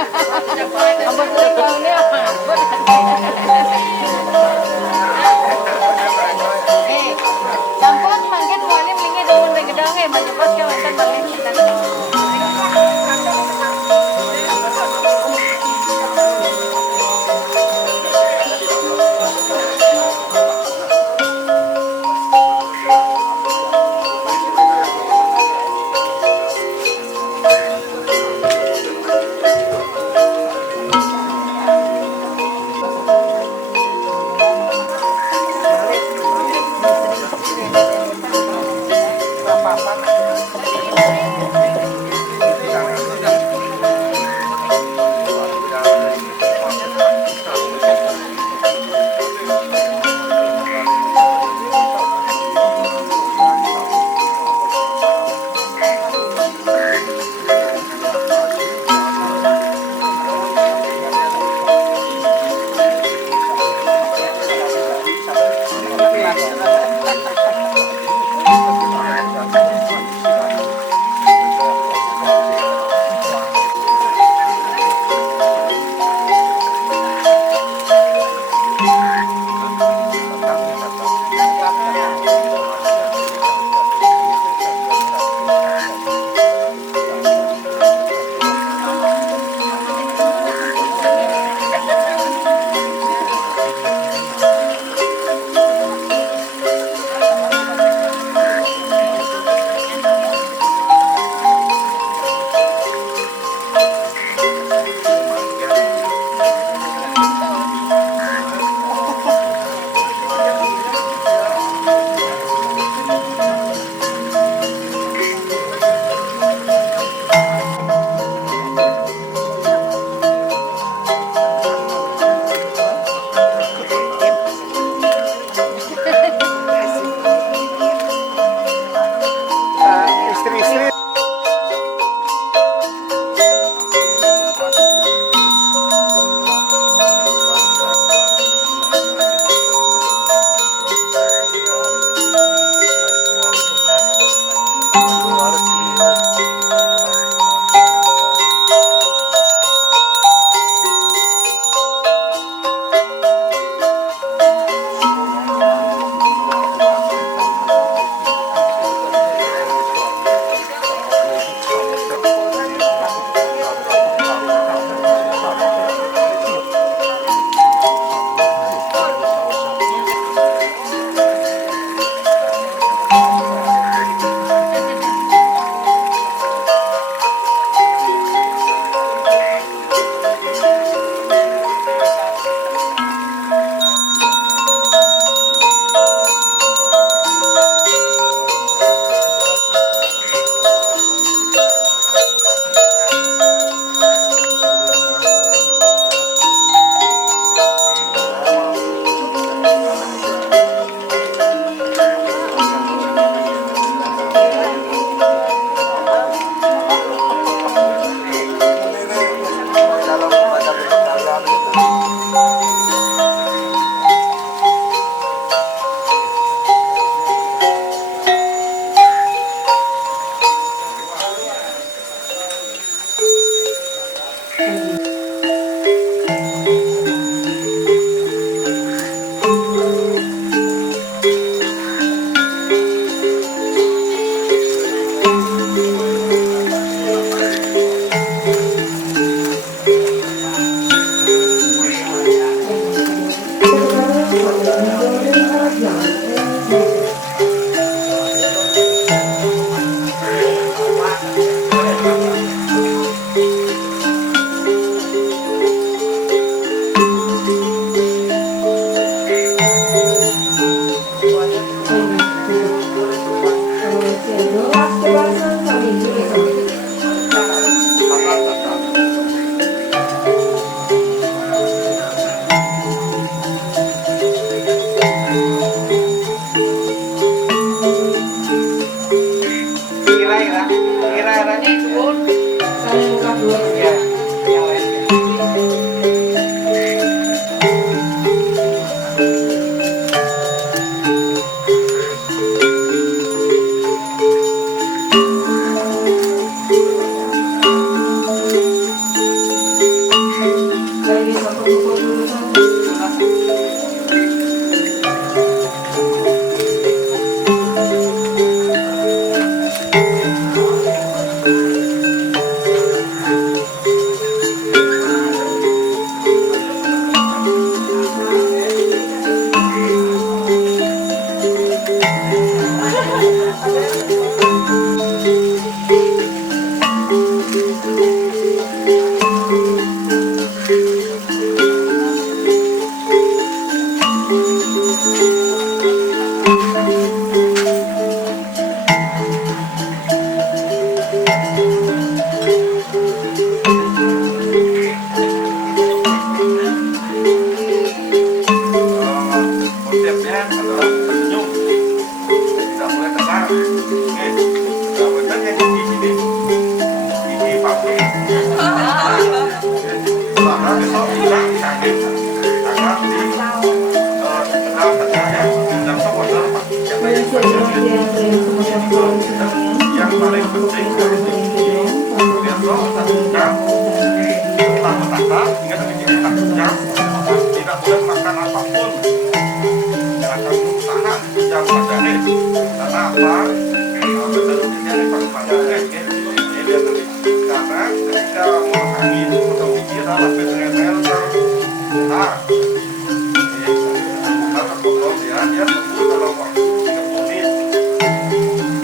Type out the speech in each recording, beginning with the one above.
Abot lang niya. Eh, sampun mangkin mualim lingi daun gedang menyepas ke wonten malih sinten. angin atau pikiran sampai sengetel nah kata ngobrol dia sebut dalam waktu 30 menit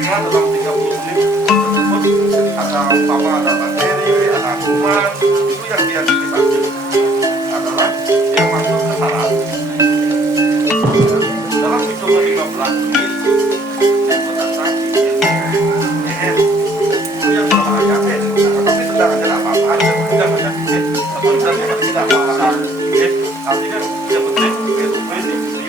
nah dalam 30 menit tersebut ada umpama ada bakteri ada kuman itu yang dia dipakai adalah yang masuk ke saraf dalam hitungan 15 menit yang konsentrasi itu yang berbahaya tapi sedang ada apa-apa tidak banyak atau tidak apa-apa artinya tidak penting itu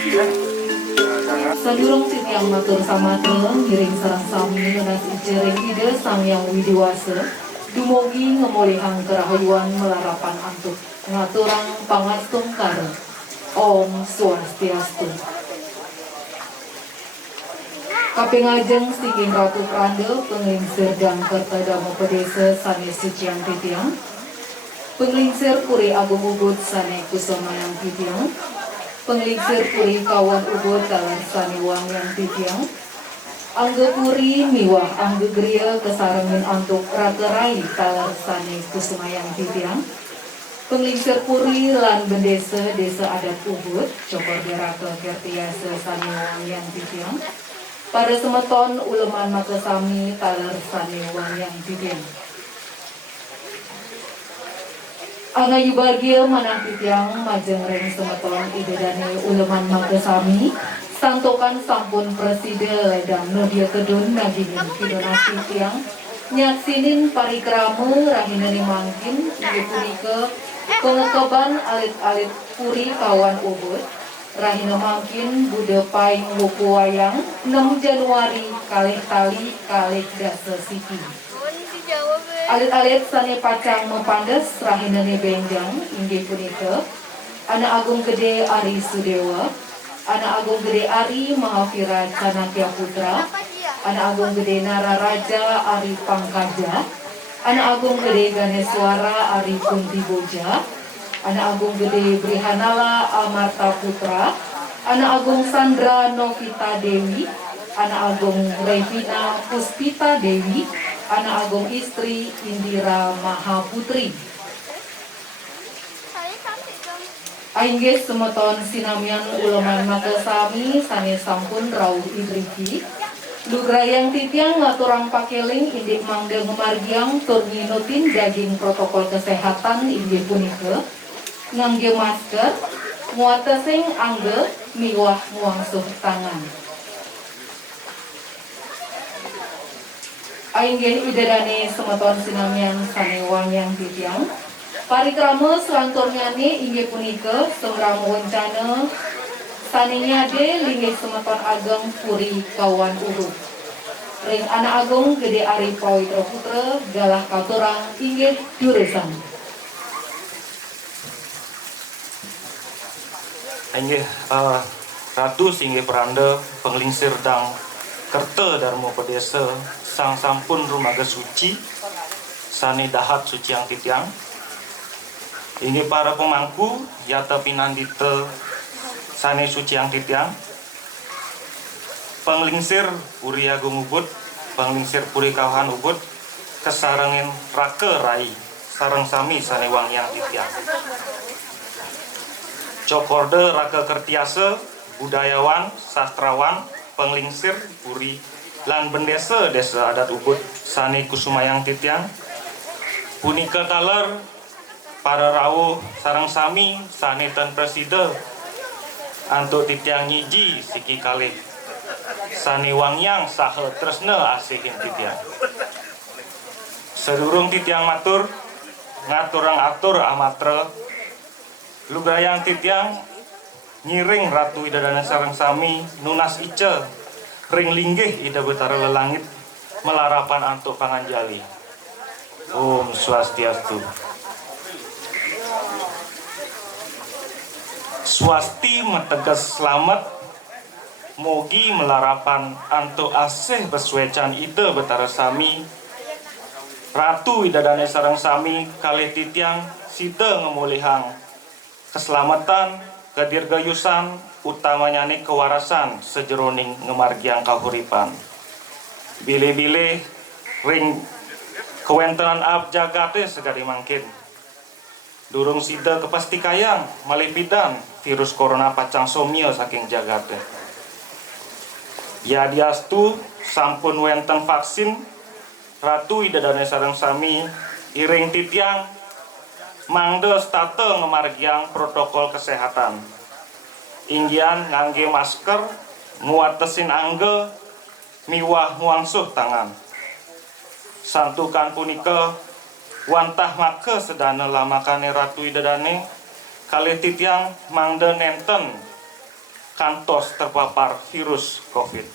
jangan Sadurung titiang matur samatra ngiring sareng sami nunas ijering ide sang yang widiwasa dumugi ngemulihang kerahayuan melarapan antuk ngaturang pangastung karo Om Swastiastu. Kapingajeng singing Ratu Pranda penglingsir dan kertadamo pedesa sane suciang titiang penglingsir puri agung ubud sane kusumayang titiang penglingsir puri kawan ubud dalam sane wangyang titiang angge puri miwah angge gria kesarengin antuk raterai talar sane kusumayang titiang penglingsir puri lan bendesa desa adat ubud cokor deraka kertiasa sane wangyang titiang pada semeton uleman makasami talar sane wangyang titiang Ana yubagia manang titiang majeng reng semeton idedane uleman makasami santokan sampun preside ledang nodia kedun naginin pidonasi tiang nyaksinin parikrama rahinani mangkin ibu punika pengekeban alit-alit puri kawan ubud rahina mangkin Buddha paing wuku wayang 6 Januari kalih tali kalih dasa siki alit-alit sane pacang mepandes rahinane benjang inggih punika Anak Agung Gede Ari Sudewa, Anak Agung Gede Ari Mahafira Canakya Putra, Anak Agung Gede Nararaja Ari Pangkaja, Anak Agung Gede Ganeswara Ari Kunti Boja, Anak Agung Gede Brihanala Amarta Putra, Anak Agung Sandra Novita Dewi, Anak Agung Revina Puspita Dewi, Anak Agung Istri Indira Mahaputri. Ainggih semeton sinamian uleman makasami sane sampun rawuh idriki. Lugrayang titiang ngaturang pakeling indik mangga ngemargiang tur nginutin daging protokol kesehatan inggih punika. Ngangge masker, muatesing angge miwah muangsuh tangan. Ainggih idedane semeton sinamian sane wangyang titiang parikrama selantur nyane inggih punika semram wencana sane nyade linggih semeton ageng puri kawan urut ring Anak Agung Gede Ari Pawitra Putra galah katurang inggih duresan inggih Ratu inggih Pranda penglingsir dang kerta Darmo Pedesa sang sampun rumaga suci sani dahat suciang titiang inggih para pemangku yata pinandita sani suciang titiang penglingsir puri agung ubud penglingsir puri kawahan ubud kesarengin raka rai sareng sami sani wangyang titiang cokorde raka kertiasa budayawan sastrawan penglingsir puri lan bendesa desa adat ubud sani kusumayang titiang punika taler para rawuh sareng sami sani ten preside antuk titiang nyiji siki kalih sani wangyang saha tresna asihin titiang sedurung titiang matur ngaturang atur amatra lugrayang titiang nyiring Ratu idadana sareng sami nunas ice ring linggih ida betara lelangit melarapan antuk panganjali. Om Swastiastu. Swasti meteges selamat mogi melarapan antuk asih beswecan ida betara sami Ratu idadana sareng sami kalih titiang sida ngemulihang keselamatan kedirgayusan utamanya nih kewarasan sejeroning ngemargiang kahuripan bile-bile ring kewentanan ab jagate segari mangkin durung sida kepasti kayang malepidan virus corona pacang somia saking jagate. Yadiastu sampun wenten vaksin ratu idadane sareng sami iring titiang mangde state ngemargiang protokol kesehatan. Inggian ngangge masker, nguatesin angge, miwah nguangsuh tangan. Santukan punika wantah make sedana lamakane ratu idadane kali titiang mangde nenten kantos terpapar virus COVID.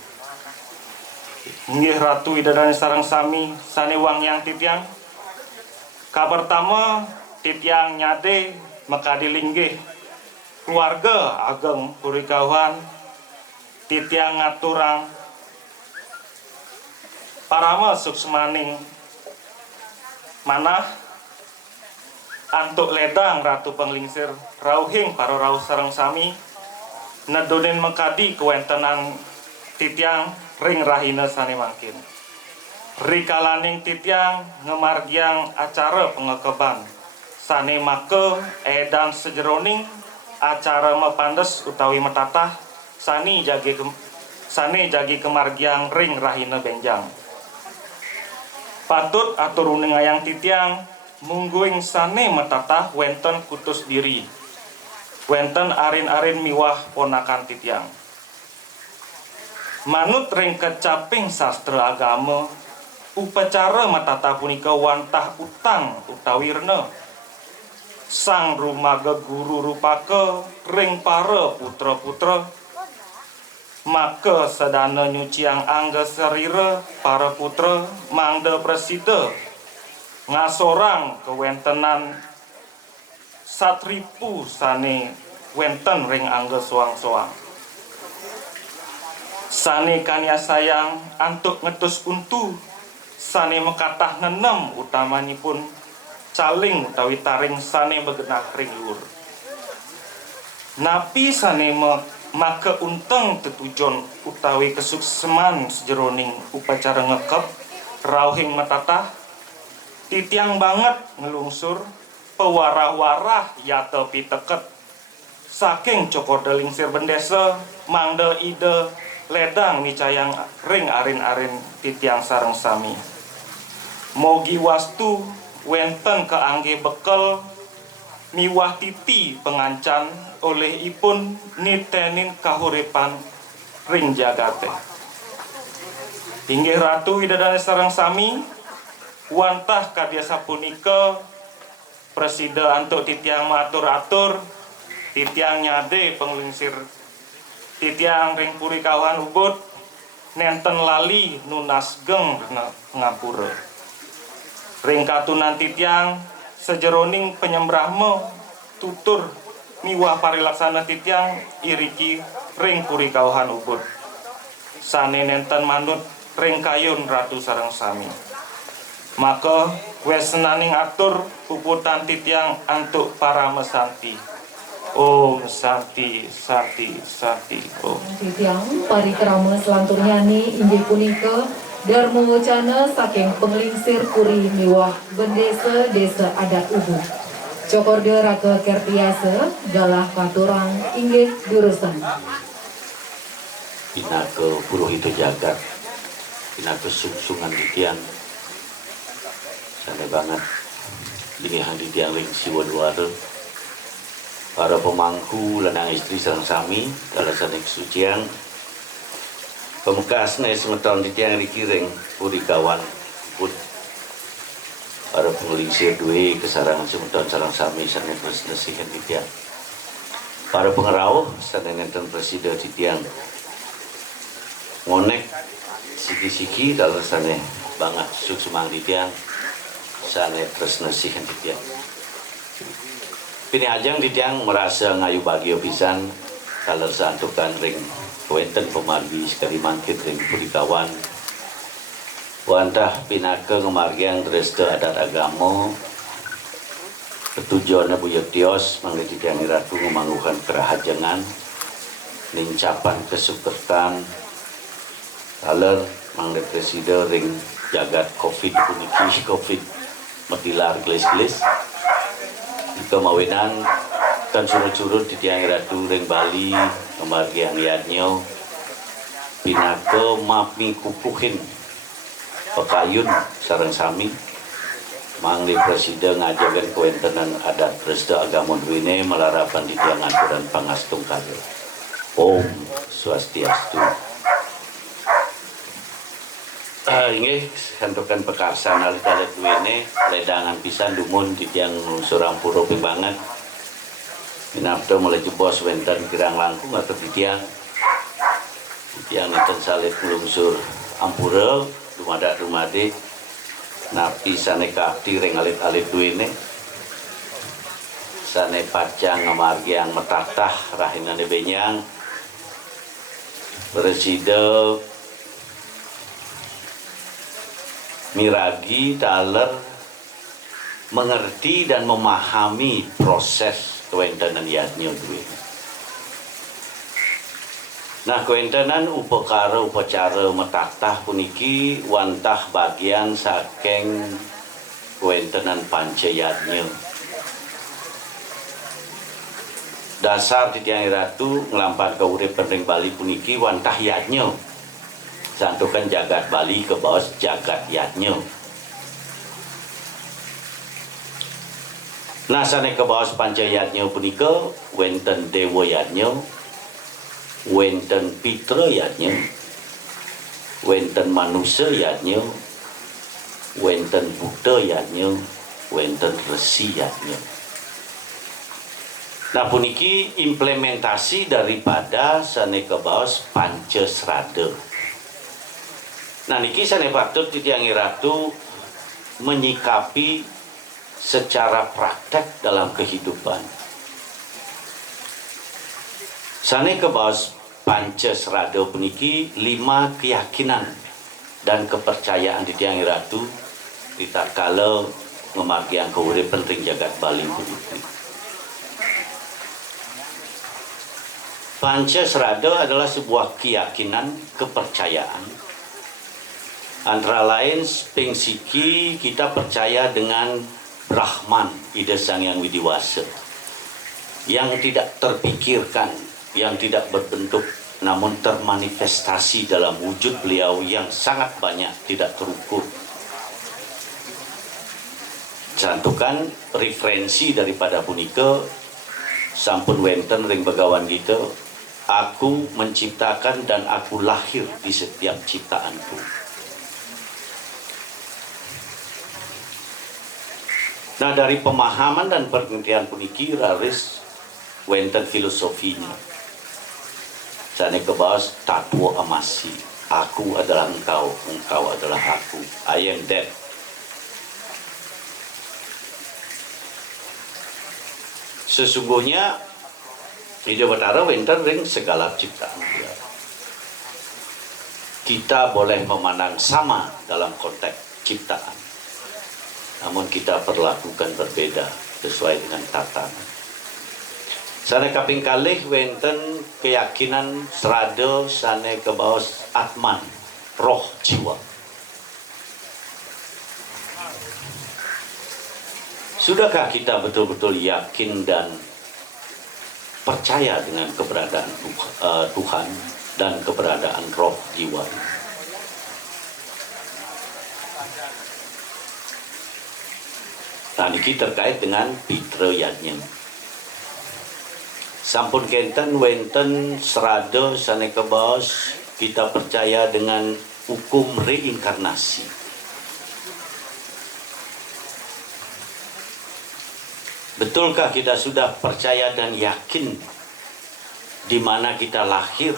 Nggih ratu idadane sareng sami sane wangyang titiang. Kabar pertama titiang nyade makadilinggih keluarga ageng purikawan titiang ngaturang parama suksemaning manah antuk ledang ratu penglingsir rauhing para rauh sareng sami nedonin mengkadi kewentenan titiang ring rahina sane mangkin. Rikalaning titiang ngemargiang acara pengekeban sane make edan sejeroning acara mepandes utawi metatah sani jagi kemargiang ring rahina benjang. Patut atur unengayang titiang mungguing sane metatah wenten kutus diri. Wenten arin-arin miwah ponakan titiang. Manut ring kecaping sastra agama upacara metatah punika wantah utang utawi rena. Sang rumaga guru rupake ring para putra-putra maka sedana nyuciang angga serira para putra mangda presida ngasorang kewentenan satripu sane wenten ring angga soang-soang sane kanya sayang antuk ngetus untu sane mekatah nenem utamanipun caling utawi taring sane begenak ring luhur. Napi sane make unteng tetujon utawi kesukseman sejeroning upacara ngekep rauhing metatah titiang banget ngelungsur pewarah-warah yata piteket saking cokor delingsir bendesa mangda ide ledang micayang ring arin-arin titiang sareng sami. Mogi wastu wenten keangge bekel miwah titi pengancan oleh ipun nitenin kahuripan ring jagate. Inggih ratu idadane sareng sami wantah kabiasa punika presida antuk titiang matur-atur titiang nyade penglingsir titiang ring purikawan Ubud nenten lali nunas geng ngapura. Ring katunan titiang sejeroning penyembrahme tutur miwah parilaksana titiang iriki ring purikawan Ubud. Sane nenten manut ring kayun ratu sareng sami. Maka wesenaning atur puputan titiang antuk para mesanti. Om Santi Santi Santi Om. Titiang parikrama selantur nyanyi inggih punika Darmo Wacana saking penglingsir puri miwah bendesa desa adat Ubud. Cokorde Raka Kertiasa galah katurang inggih durusan. Pinake puruhito jagat, pinake sungsungan titiang, sana banget linihan titiang ring siwa duara. Para pemangku lanang istri sareng sami kalasan kesucian pemekasne semeton titiang dikiring puri kawan pun para penglingsir duwe kesarangan semeton sareng sami sanes nasihan titiang para pengerau sanes nenten presida titiang ngonek siki-siki kalasane banget suksumang titiang sanes nasihan titiang. Pini ajang titiang merasa ngayu bagio pisan kalau santukan ring wenten pemargi sekali mangkit ring purikawan wantah pinake ngemargiang dreste adat agama petujuannya buyek tios mangga titiang ratu ngemangguhan kerahajangan nincapan kesukertan kaler mangga presida ring jagat covid puniki covid metilar gelis-gelis kemawinan kan surut-surut di tiang ratu ring Bali kemargi ang yadnyo pinaka mapi kukuhin pekayun sareng sami mangli presiden ngajagan kewentenan adat restu agama duwine melarapan di tiang aturan pangastung kado. Om Swastiastu. Inggih santukan pekarsan alit-alit duwene ledangan pisan dumun di tiang Surampura Pimbangan. Minapto mulai jebos wenten kirang langkung atau di tiang enten salit melungsur Ampura dumada-dumade napi sane kakti ring alit-alit duwene sane pacang ngamargi yang metatah rahinane benyang Presiden miragi taler mengerti dan memahami proses kewentenan yadnya duwene. Nah, kewentenan upacara metatah puniki wantah bagian saking kewentenan pancayadnya. Dasar di tiang ratu ngelampar ke urip penting Bali puniki wantah yadnya. Santukan jagat Bali ke bawah jagat yadnya. Nah, sane ke bawah pancayadnya punika wenten dewa yadnya. Wenten pitra yadnya, wenten manusia yadnya, wenten buddha yadnya, wenten resi yadnya. Nah puniki implementasi daripada saneka baos Pancasrada. Nah niki sane patut titiang ratu menyikapi secara praktek dalam kehidupan. Saneka baos Pancasrada puniki 5 keyakinan dan kepercayaan di tiang ratu di tatkala ngemagian keurip penting jagat Bali puniki. Pancasrada adalah sebuah keyakinan kepercayaan. Antara lain pengsiki kita percaya dengan Brahman, Ida Sang Yang Widiwasa, yang tidak terpikirkan, yang tidak berbentuk, namun termanifestasi dalam wujud beliau yang sangat banyak, tidak terukur. Cantukan referensi daripada punika sampun wenten ring begawan kita, aku menciptakan dan aku lahir di setiap ciptaanku. Nah dari pemahaman dan pengertian puniki raris wenten filosofinya. Sane kebahas tatwa amasi. Aku adalah engkau, engkau adalah aku. I am that. Sesungguhnya Ida Batara wenten ring segala ciptaan dia. Kita boleh memandang sama dalam konteks ciptaan, namun kita perlakukan berbeda sesuai dengan tatanan. Sane kaping kalih wenten keyakinan serada sane kebaos Atman, roh jiwa. Sudahkah kita betul-betul yakin dan percaya dengan keberadaan Tuhan dan keberadaan roh jiwa? Nah, ini terkait dengan pitra yadnya. Sampun kenten wenten serada saneka baos kita percaya dengan hukum reinkarnasi. Betulkah kita sudah percaya dan yakin di mana kita lahir,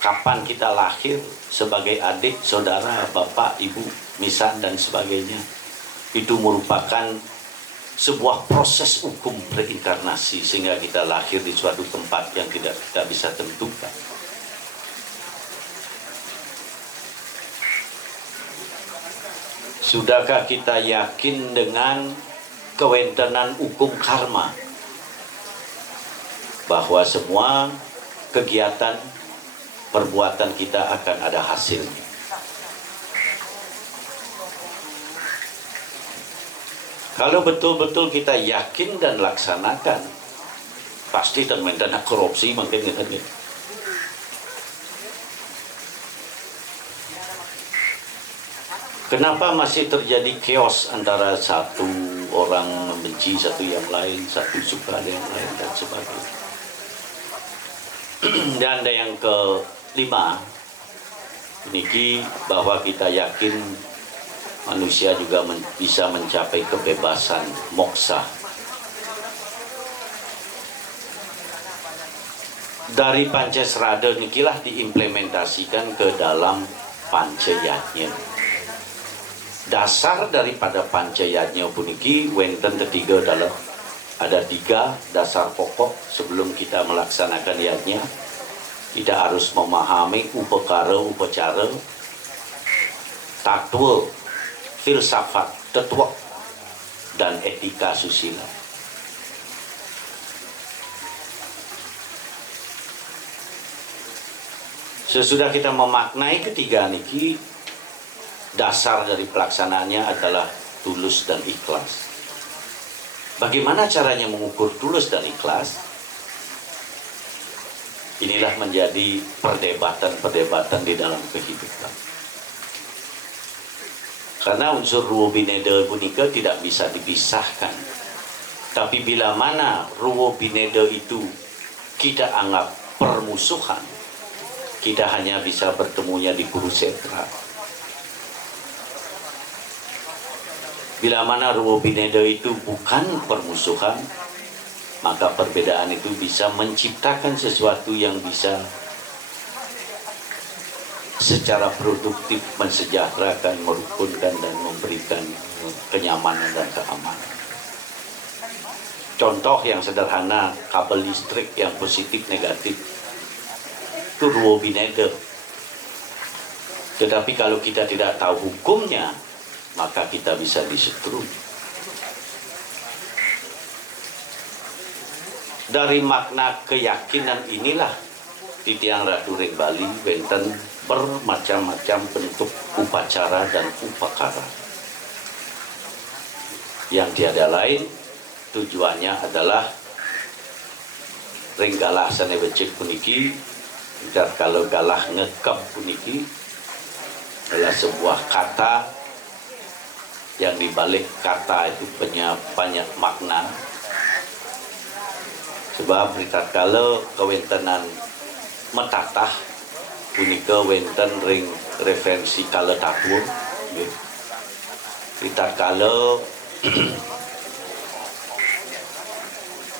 kapan kita lahir sebagai adik, saudara, bapak, ibu, misan dan sebagainya? Itu merupakan sebuah proses hukum reinkarnasi sehingga kita lahir di suatu tempat yang tidak kita bisa tentukan. Sudahkah kita yakin dengan kewentenan hukum karma, bahwa semua kegiatan perbuatan kita akan ada hasilnya? Kalau betul-betul kita yakin dan laksanakan, pasti dana korupsi makin gitu. Kenapa masih terjadi chaos antara satu orang membenci satu yang lain, satu suka yang lain dan sebagainya. Dan ada yang kelima, ini bahwa kita yakin manusia juga bisa mencapai kebebasan moksa. Dari Pancasrada nikilah diimplementasikan ke dalam Pancayatnya. Dasar daripada Pancayatnya puniki wenten ketiga dalam ada 3 dasar pokok sebelum kita melaksanakan yatnya. Kita harus memahami upacara, tatwa, filsafat, tetua, dan etika susila. Sesudah kita memaknai ketiga niki, dasar dari pelaksanaannya adalah tulus dan ikhlas. Bagaimana caranya mengukur tulus dan ikhlas? Inilah menjadi perdebatan-perdebatan di dalam kehidupan. Karena unsur ruwo bineda punika tidak bisa dipisahkan. Tapi bila mana ruwo bineda itu kita anggap permusuhan, kita hanya bisa bertemunya di Kurukshetra. Bila mana ruwo bineda itu bukan permusuhan, maka perbedaan itu bisa menciptakan sesuatu yang bisa secara produktif mensejahterakan, merukunkan dan memberikan kenyamanan dan keamanan. Contoh yang sederhana, kabel listrik yang positif negatif itu ruwo bineda. Tetapi kalau kita tidak tahu hukumnya, maka kita bisa disetrum. Dari makna keyakinan inilah di Tiang Ratu Ring Bali benten bermacam-macam bentuk upacara dan upakara. Yang tiada lain tujuannya adalah ring galah sane becek puniki, dan kalau galah ngekep puniki adalah sebuah kata yang dibalik kata itu punya banyak makna. Sebab ritatkala kewentenan metatah punika wenten ring referensi kala tatwa. Ritatkala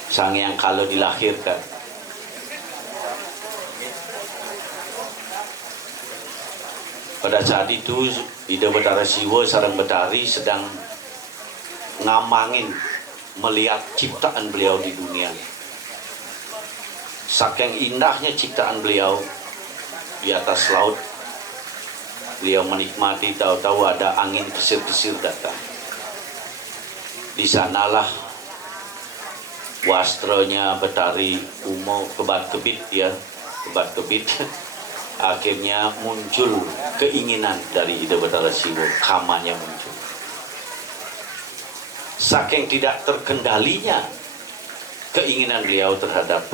sang yang kala dilahirkan, pada saat itu Ida Bathara Siwa sareng Betari sedang ngamangin melihat ciptaan beliau di dunia. Saking indahnya ciptaan beliau di atas laut, beliau menikmati, tahu-tahu ada angin kesir-kesir datang. Di sanalah wastronya Betari Umo kebat-kebit ya, kebat-kebit. Akhirnya muncul keinginan dari Ida Bathara Siwa, kamanya muncul. Saking tidak terkendalinya keinginan beliau terhadap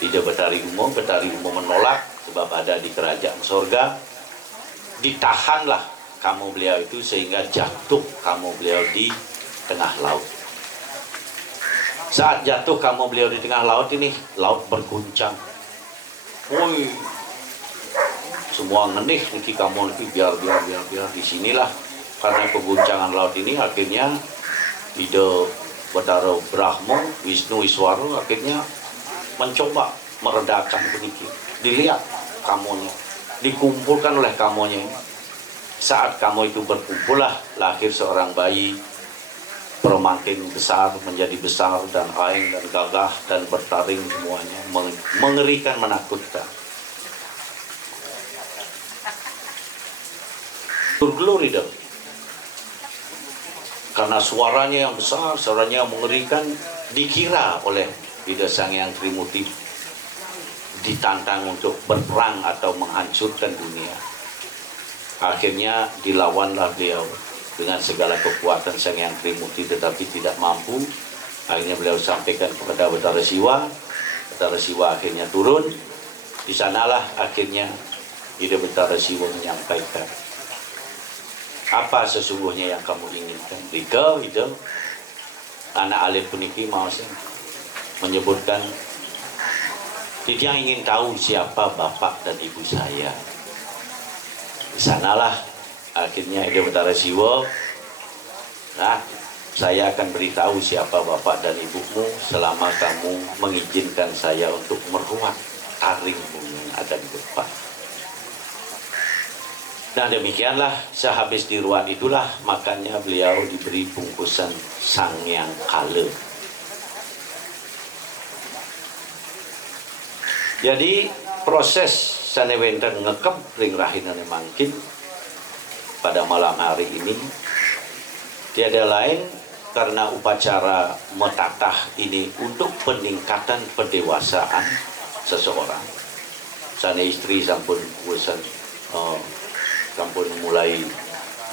Ida Bathari Umo menolak sebab ada di kerajaan sorga. Ditahanlah kamu beliau itu sehingga jatuh kamu beliau di tengah laut. Saat jatuh kamu beliau di tengah laut ini, laut berguncang. Woi, semua ngenih niki kamu niki biar di sinilah karena keguncangan laut ini akhirnya Ida Bathara Brahma Wisnu Wiswara akhirnya mencoba meredakan puniki. Dilihat kamunya, dikumpulkan oleh kamunya. Saat kamu itu berkumpullah lahir seorang bayi bermakin besar menjadi besar dan aing dan gagah dan bertaring semuanya, mengerikan, menakutkan. Glory dong. Karena suaranya yang besar, suaranya yang mengerikan, dikira oleh Ida Sang Hyang Trimuti ditantang untuk berperang atau menghancurkan dunia. Akhirnya dilawanlah beliau. dengan segala kekuatan Sang Hyang Trimurti tetapi tidak mampu. Akhirnya beliau sampaikan kepada Betara Siwa. Betara Siwa akhirnya turun. Di sanalah akhirnya Ida Betara Siwa menyampaikan, apa sesungguhnya yang kamu inginkan? Rika itu anak alif puniki mau menyebutkan, Titiang ingin tahu siapa bapak dan ibu saya. Di sanalah akhirnya Ida Betara Siwa, nah saya akan beritahu siapa bapak dan ibumu selama kamu mengizinkan saya untuk meruat taringmu yang ada di depan. Nah demikianlah sehabis diruat itulah makanya beliau diberi bungkusan Sang Hyang Kala. Jadi proses sanewenten ngekep ring rahinane mangkin pada malam hari ini tiada lain karena upacara metatah ini untuk peningkatan pendewasaan seseorang. Sana istri sampun sampun mulai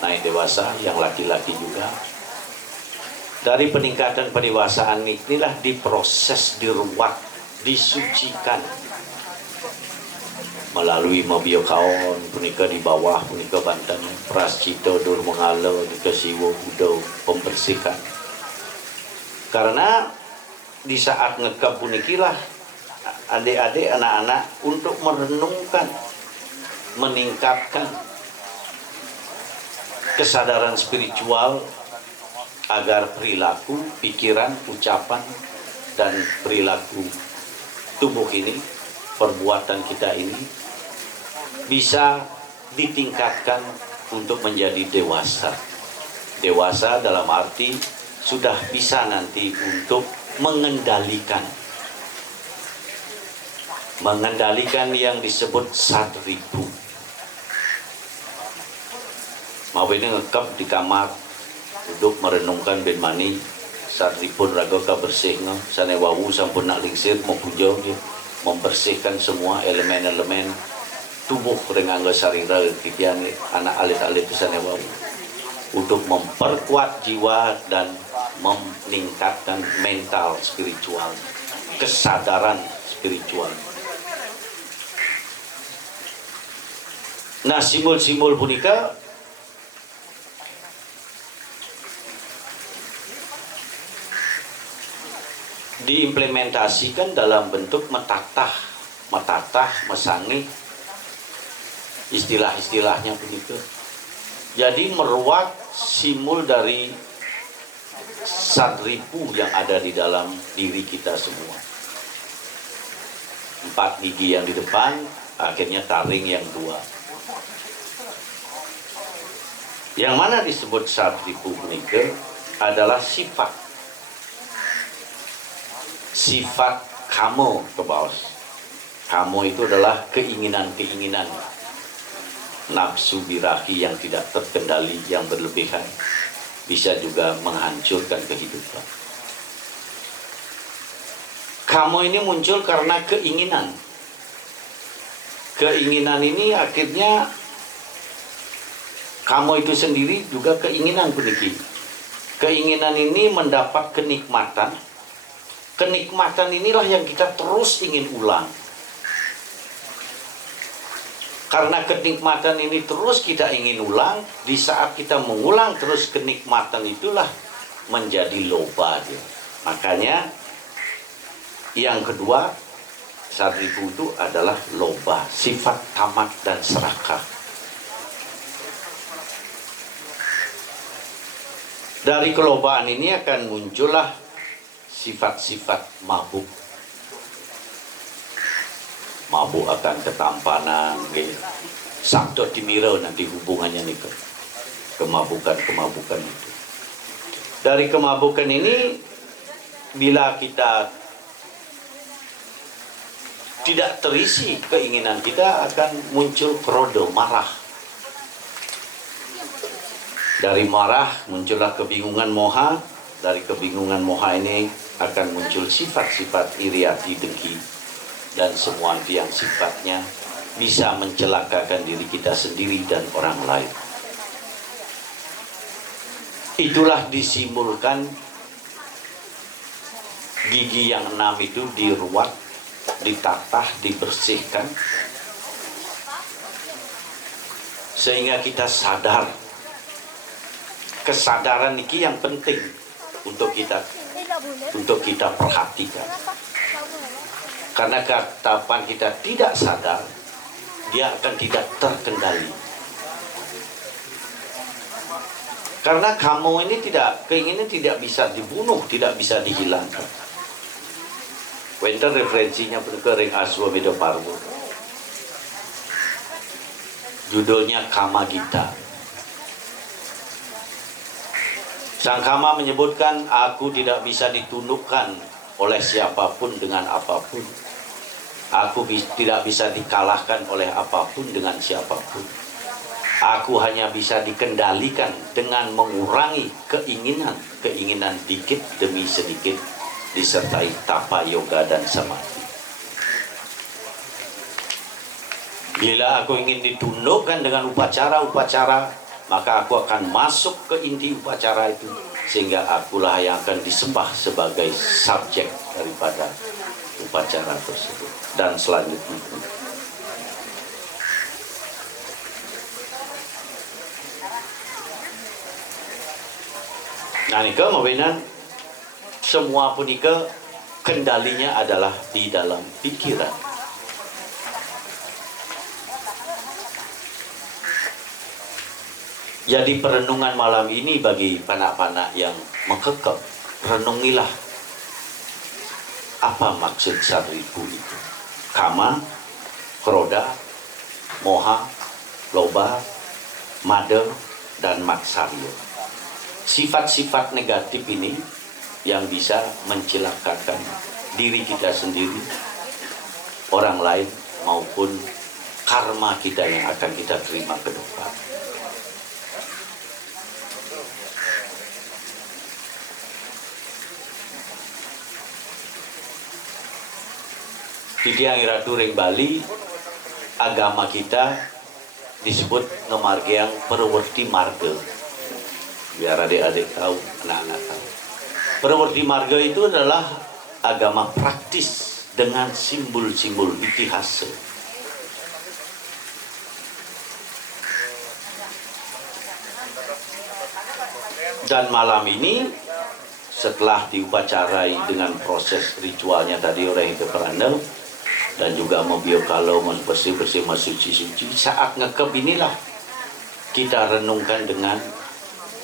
naik dewasa, yang laki-laki juga. Dari peningkatan pendewasaan inilah diproses, diruat, disucikan melalui mabio kaon punika di bawah punika Banten prascita dur mengala punika siwa budo pembersihan. Karena di saat ngekap punikilah adik-adik anak-anak untuk merenungkan, meningkatkan kesadaran spiritual agar perilaku, pikiran, ucapan, dan perilaku tubuh ini, perbuatan kita ini bisa ditingkatkan untuk menjadi dewasa. Dewasa dalam arti sudah bisa nanti untuk mengendalikan yang disebut sadripu. Mau ini ngekap di kamar duduk merenungkan ben mani sadripun raga kabersihna sanewawu sampun nak lingsir mau puja membersihkan semua elemen-elemen tubuh dengan angga sarira kikian anak alit-alit sanewawu untuk memperkuat jiwa dan meningkatkan mental spiritual, kesadaran spiritual. Nah simbol-simbol punika diimplementasikan dalam bentuk metatah, mesangi, istilah-istilahnya begitu. Jadi meruat simbol dari sadripu yang ada di dalam diri kita semua. 4 gigi yang di depan, akhirnya taring yang 2. Yang mana disebut sadripu benika adalah sifat kamu ke bawah. Kamu itu adalah keinginan-keinginan, nafsu birahi yang tidak terkendali, yang berlebihan, bisa juga menghancurkan kehidupan. Kamu ini muncul karena keinginan. Keinginan ini akhirnya kamu itu sendiri juga keinginan puniki. Keinginan ini mendapat kenikmatan. Kenikmatan inilah yang kita terus ingin ulang. Karena kenikmatan ini terus kita ingin ulang, di saat kita mengulang terus kenikmatan itulah menjadi loba dia. Makanya yang kedua sadripu itu adalah loba, sifat tamak dan serakah. Dari kelobaan ini akan muncullah sifat-sifat mabuk. Mabuk akan ketampanan, sabdo dimiro nanti hubungannya nih ke kemabukan itu. Dari kemabukan ini, bila kita tidak terisi keinginan kita, akan muncul krodo, marah. Dari marah muncullah kebingungan moha. Dari kebingungan moha ini akan muncul sifat-sifat iri hati, dengki, dan semua yang sifatnya bisa mencelakakan diri kita sendiri dan orang lain. Itulah disimbolkan gigi yang 6 itu diruat, ditatah, dibersihkan, sehingga kita sadar. Kesadaran ini yang penting untuk kita perhatikan. Karena kapan kita tidak sadar, dia akan tidak terkendali. Karena kamu ini keinginan tidak bisa dibunuh, tidak bisa dihilangkan. Wenten referensinya kering Aswamedha Parwo. Judulnya Kama Gita. Sang Kama menyebutkan, aku tidak bisa ditundukkan oleh siapapun dengan apapun. Aku tidak bisa dikalahkan oleh apapun dengan siapapun. Aku hanya bisa dikendalikan dengan mengurangi keinginan dikit demi sedikit, disertai tapa yoga dan samadhi. Bila aku ingin ditundukkan dengan upacara-upacara, maka aku akan masuk ke inti upacara itu, sehingga akulah yang akan disembah sebagai subjek daripada upacara tersebut. Dan selanjutnya, nah nika mawinan semua punika kendalinya adalah di dalam pikiran. Jadi perenungan malam ini bagi panak-panak yang mengkekep, renungilah apa maksud 1000 itu. Kama, kroda, moha, loba, mada, dan matsarya. Sifat-sifat negatif ini yang bisa mencelakakan diri kita sendiri, orang lain, maupun karma kita yang akan kita terima ke depan. Di Tiang Iratu Ring Bali, agama kita disebut ngemargeang perwerti marga. Biar adik-adik tahu, anak-anak tahu. Perwerti marga itu adalah agama praktis dengan simbol-simbol itihasa. Dan malam ini, setelah diupacarai dengan proses ritualnya tadi oleh Keperandel, dan juga mobil kalau bersih-bersih suci-suci, saat ngekep inilah kita renungkan dengan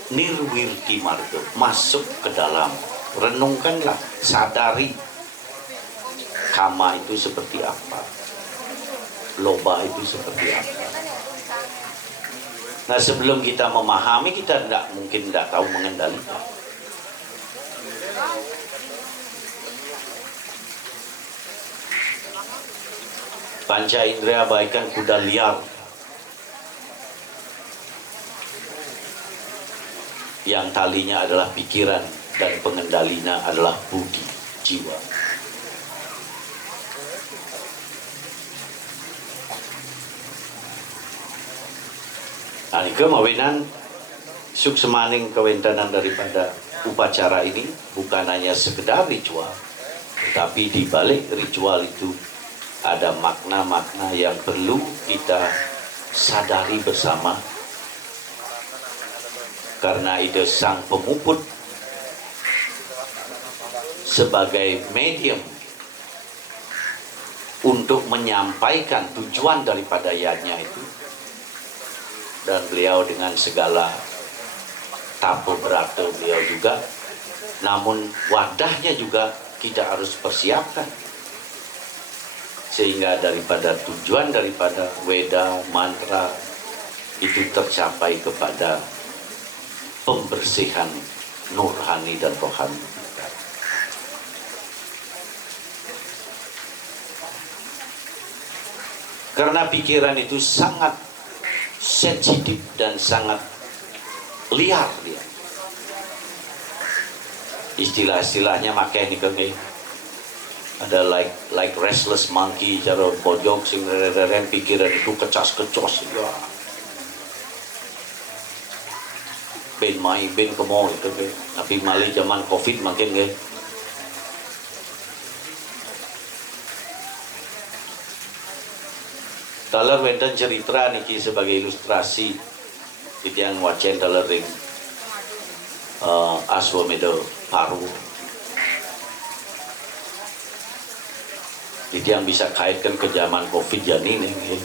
nirwirti marga, masuk ke dalam, renungkanlah, sadari kama itu seperti apa, loba itu seperti apa. Nah, sebelum kita memahami, kita mungkin tidak tahu mengendalikan. Panca indera bagaikan kuda liar yang talinya adalah pikiran dan pengendalinya adalah budi, jiwa. Nah, kemawinan suksemaning kewentanan daripada upacara ini bukan hanya sekedar ritual, tetapi di balik ritual itu ada makna-makna yang perlu kita sadari bersama, karena ide sang pemuput sebagai medium untuk menyampaikan tujuan daripada yanya itu, dan beliau dengan segala tapo berata beliau juga, namun wadahnya juga kita harus persiapkan, sehingga daripada tujuan daripada weda mantra itu tercapai kepada pembersihan nurhani dan rohani. Karena pikiran itu sangat sensitif dan sangat liar dia. Istilah-istilahnya makanya kami ada like restless monkey, cara pojok sing reren pikiran itu kecas-kecos ya. ben mai ben ke mall itu ke. Tapi mali zaman Covid makin ke. Dalam wenten cerita niki sebagai ilustrasi yang wacen dalam ring Aswamedo Paru. Itu yang bisa kaitkan ke zaman Covid jani nih.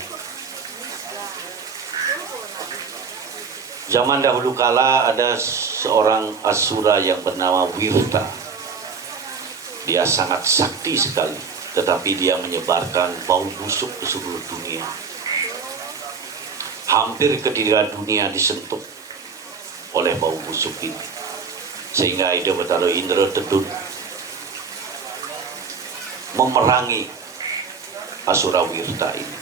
Zaman dahulu kala ada seorang asura yang bernama Wirta. Dia sangat sakti sekali, tetapi dia menyebarkan bau busuk ke seluruh dunia. Hampir ketiga dunia disentuh oleh bau busuk ini. Sehingga Ida Batara Indra Tedun memerangi Asura Wirta ini.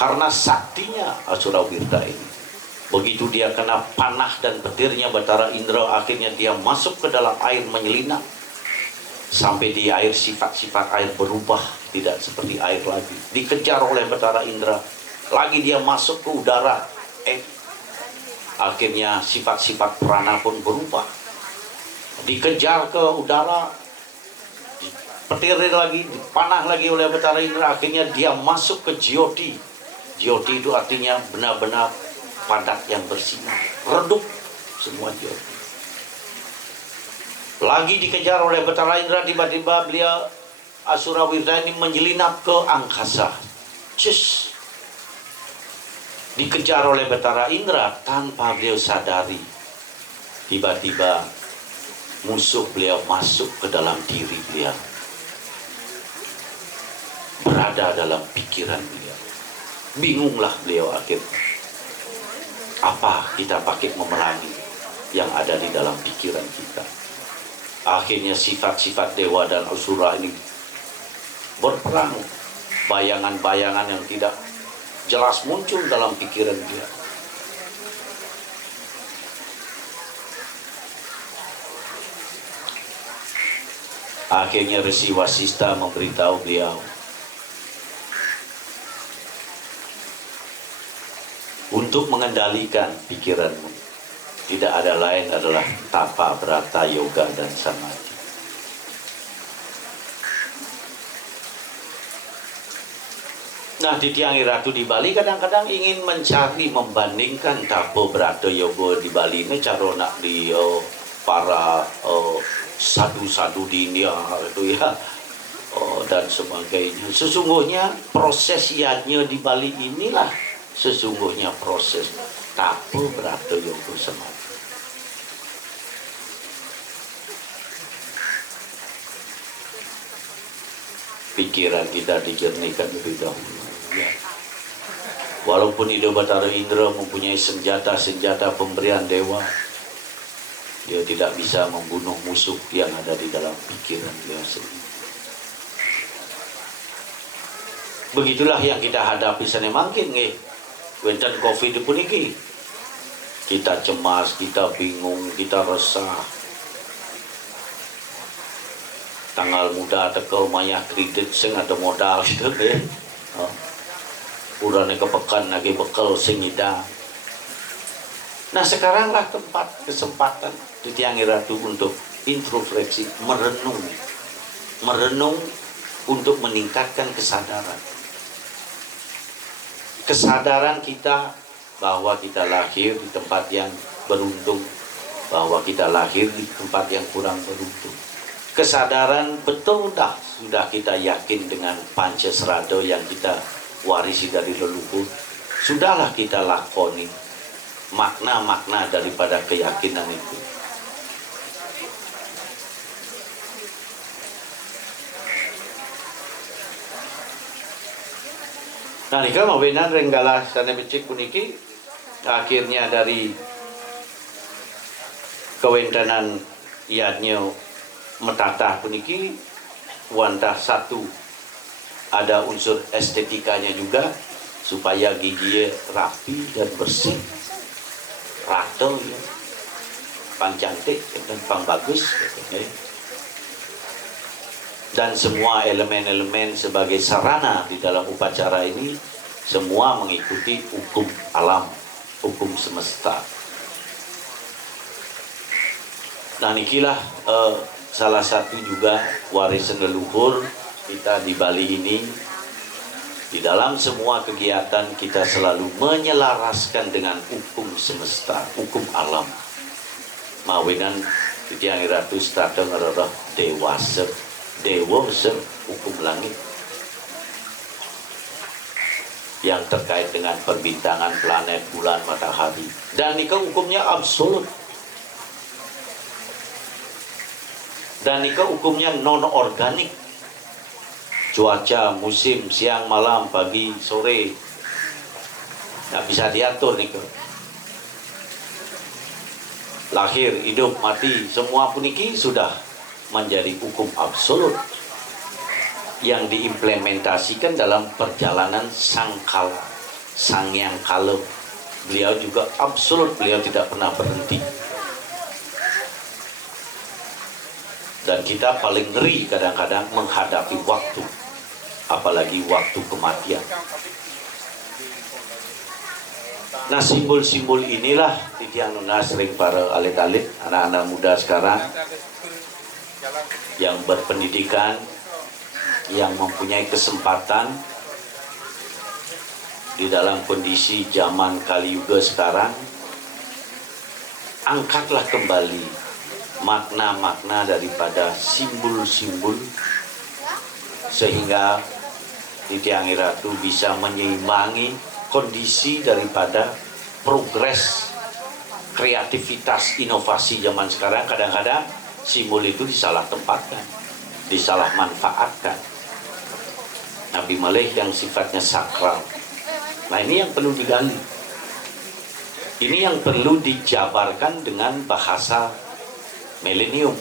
Karena saktinya Asura Wirta ini, begitu dia kena panah dan petirnya Batara Indra, akhirnya dia masuk ke dalam air menyelinap. Sampai di air sifat-sifat air berubah, tidak seperti air lagi. Dikejar oleh Batara Indra, lagi dia masuk ke udara. Akhirnya sifat-sifat prana pun berubah. Dikejar ke udara, petir lagi, dipanah lagi oleh Batara Indra. Akhirnya dia masuk ke Jyoti. Jyoti itu artinya benar-benar padat yang bersinar, redup semua Jyoti. Lagi dikejar oleh Batara Indra, tiba-tiba beliau Asura Wirta ini menyelinap ke angkasa. Cus. Dikejar oleh Batara Indra tanpa beliau sadari. Tiba-tiba musuh beliau masuk ke dalam diri beliau. Berada dalam pikiran beliau. Bingunglah beliau akhirnya. Apa kita pakai memerangi yang ada di dalam pikiran kita? Akhirnya sifat-sifat dewa dan asura ini berperang. Bayangan-bayangan yang tidak jelas muncul dalam pikiran dia. Akhirnya Resi Wasista memberitahu beliau, untuk mengendalikan pikiranmu, tidak ada lain adalah tapa, brata, yoga, dan samadhi. Nah, di Tiang Ratu di Bali kadang-kadang ingin mencari, membandingkan tapa, brata, yoga di Bali ini cara nak di para sadu-sadu di India itu ya, dan sebagainya. Sesungguhnya proses yajnya di Bali inilah sesungguhnya proses tapa, brata, yoga, samadhi. Pikiran kita dijernihkan lebih dahulu ya. Walaupun Ida Batara Indra mempunyai senjata-senjata pemberian dewa, dia tidak bisa membunuh musuh yang ada di dalam pikiran dia sendiri. Begitulah yang kita hadapi sana makin nggih. Wenten Covid pun iki. Kita cemas, kita bingung, kita resah. Tanggal muda tekel maya kredit sing ada modal gitu deh. Urane kepekan lagi bekal sing ida. Nah, sekaranglah tempat kesempatan di Tiang Ratu untuk introspeksi, merenung untuk meningkatkan kesadaran. Kesadaran kita bahwa kita lahir di tempat yang beruntung, bahwa kita lahir di tempat yang kurang beruntung. Kesadaran betul sudah kita yakin dengan Pancasrada yang kita warisi dari leluhur. Sudahlah kita lakoni makna-makna daripada keyakinan itu. Nah, nika mawinan renggalah sana becik puniki akhirnya dari kewentanan iadnya metatah puniki wantah satu ada unsur estetikanya juga supaya gigi rapi dan bersih, rata ya, pang cantik dan pang bagus ya. Dan semua elemen-elemen sebagai sarana di dalam upacara ini semua mengikuti hukum alam, hukum semesta. Nah nikilah salah satu juga warisan leluhur kita di Bali ini. Di dalam semua kegiatan kita selalu menyelaraskan dengan hukum semesta, hukum alam. Mawinan titiang iratu strata ngerorah dewasa, dewasa hukum langit. Yang terkait dengan perbintangan planet, bulan, matahari. Dan nikah hukumnya absolut. Dan nikah hukumnya non-organik. Cuaca, musim, siang, malam, pagi, sore. Nggak bisa diatur nikah. Lahir, hidup, mati, semua puniki sudah menjadi hukum absolut. Yang diimplementasikan dalam perjalanan sangkala, sang yang kala. Beliau juga absolut, beliau tidak pernah berhenti. Dan kita paling ngeri kadang-kadang menghadapi waktu, apalagi waktu kematian. Nah simbol-simbol inilah yang nuna sering para alit-alit, anak-anak muda sekarang yang berpendidikan, yang mempunyai kesempatan di dalam kondisi zaman Kaliuga sekarang, angkatlah kembali makna-makna daripada simbol-simbol sehingga Titiang Iratu bisa menyeimbangi kondisi daripada progres kreativitas inovasi zaman sekarang. Kadang-kadang simbol itu disalah tempatkan, disalah manfaatkan. Nabi Malih yang sifatnya sakral. Nah ini yang perlu digali. Ini yang perlu dijabarkan dengan bahasa milenium.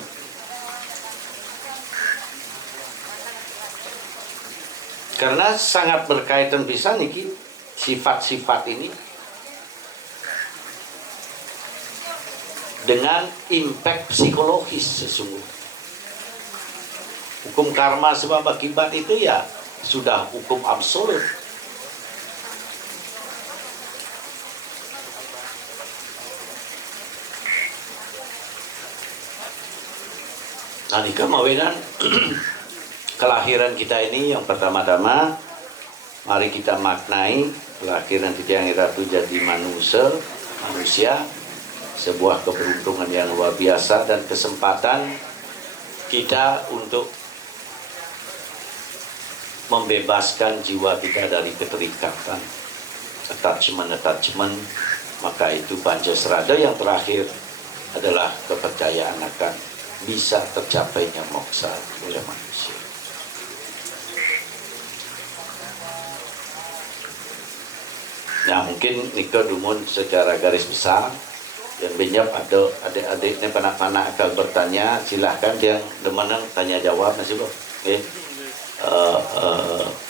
Karena sangat berkaitan bisa niki sifat-sifat ini dengan impact psikologis sesungguhnya. Hukum karma sebab akibat itu ya sudah hukum absolut. Nah, nikah mawinan kelahiran kita ini yang pertama-tama mari kita maknai kelahiran Titiang Iratu jadi manusia, sebuah keberuntungan yang luar biasa dan kesempatan kita untuk membebaskan jiwa kita dari keterikatan, attachment. Maka itu Pancasrada yang terakhir adalah kepercayaan akan bisa tercapainya moksa oleh manusia. Nah mungkin nikah dumun secara garis besar dan benyap ada adik-adiknya panak-panak akan bertanya, silahkan yang demenang tanya jawab masih boh.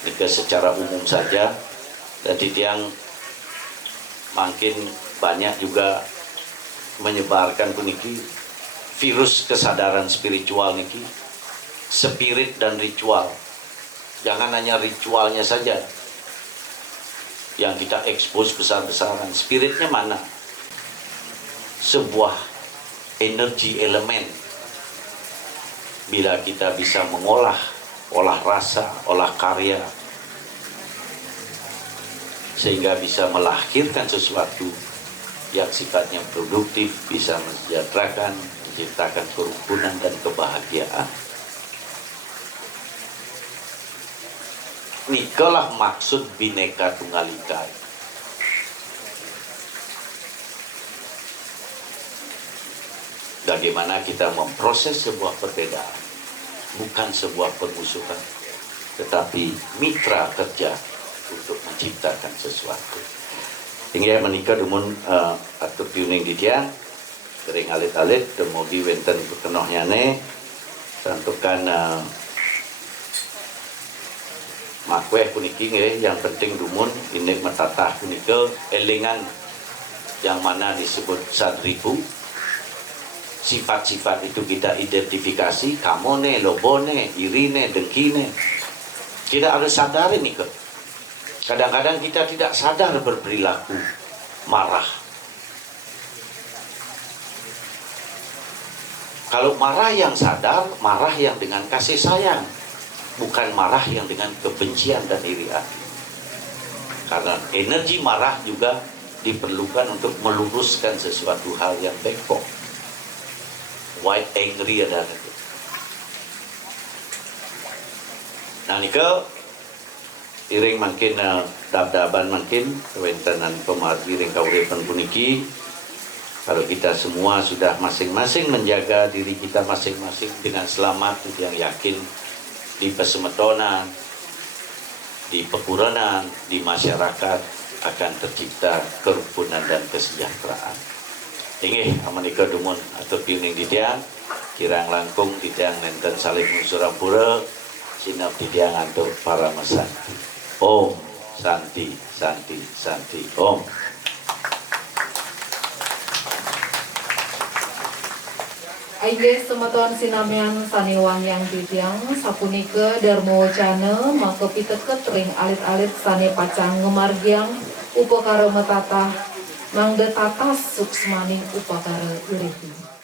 Nikah secara umum saja. Jadi yang makin banyak juga menyebarkan puniki virus kesadaran spiritual niki, spirit dan ritual. Jangan hanya ritualnya saja yang kita expose besar-besaran. Spiritnya mana? Sebuah energi elemen. Bila kita bisa olah rasa, olah karya, sehingga bisa melahirkan sesuatu yang sifatnya produktif, bisa mensejahterakan, menciptakan kerukunan dan kebahagiaan. Nikalah maksud Bhinneka Tunggal Ika. Bagaimana kita memproses sebuah perbedaan, bukan sebuah permusuhan, tetapi mitra kerja untuk menciptakan sesuatu. Hingga menikah dumun atau tuning di dia sering alit-alit demogi wenten kenohnya ne tentukan makweh puniki yang penting dumun ini metatah punika elingan yang mana disebut sadribu. Sifat-sifat itu kita identifikasi, kamone, lobone, irine, dengkine. Kita harus sadari nih ke. Kadang-kadang kita tidak sadar berperilaku marah. Kalau marah yang sadar, marah yang dengan kasih sayang, bukan marah yang dengan kebencian dan iri hati. Karena energi marah juga diperlukan untuk meluruskan sesuatu hal yang bengkok. White angry ada itu. Nah nika iring makin dab-daban makin kewentanan pemargi iring kauripan puniki. Kalau kita semua sudah masing-masing menjaga diri kita masing-masing dengan selamat, yang yakin di pesemetonan, di pekuranan, di masyarakat akan tercipta kerukunan dan kesejahteraan. Inggih amanika dumun atau piuning ditiang, kirang langkung ditiang nenten saling Surampura, sinap ditiang antur para mesanti. Om Santi Santi Santi Om. Aige semeton sinamian saniwang yang titiang sapunika darmo wacana maka piteket ring alit-alit sane pacang ngemargiang upakara metata mangga tatas suksmaning upakara irihi.